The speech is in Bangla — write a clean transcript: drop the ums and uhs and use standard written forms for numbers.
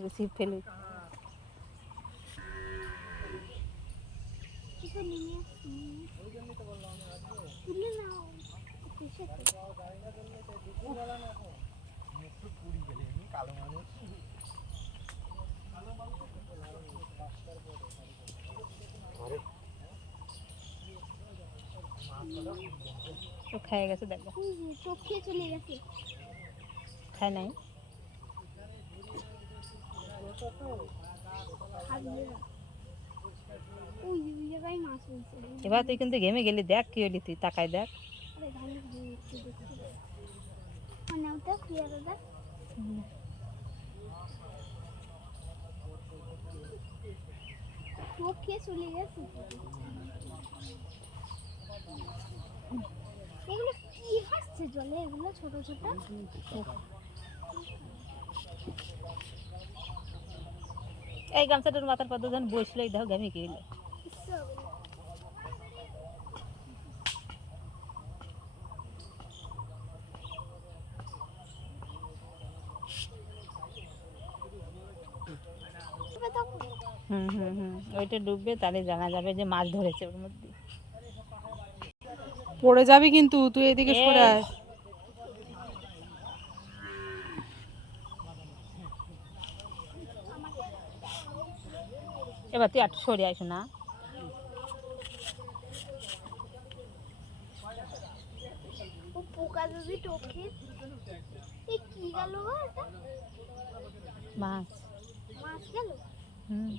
তোকে ছিপ ফেলে তো খেয়ে গেছে দেখো চোখ খেয়ে চলে গেছে খায় নাই এবার তুই কিন্তু ঘেমে গেলি দেখ কি হলি তুই তাকায় দেখ চোখ খেয়ে চলে গেছে এগুলো কি হাসছে জলে এগুলো ছোট ছোট এই গামছাটার মাথার পর যখন বসলো দেখো ঘেমে কি হলো ওইটা ডুববে তাহলে জানা যাবে যে মাছ ধরেছে ওর মধ্যে পড়ে যাবি কিন্তু তুই এদিকে সরে আয় এবার তুই একটু সরে আসো না পোকা যদি টোকে কি গেল এটা মাছ মাছ গেল হুম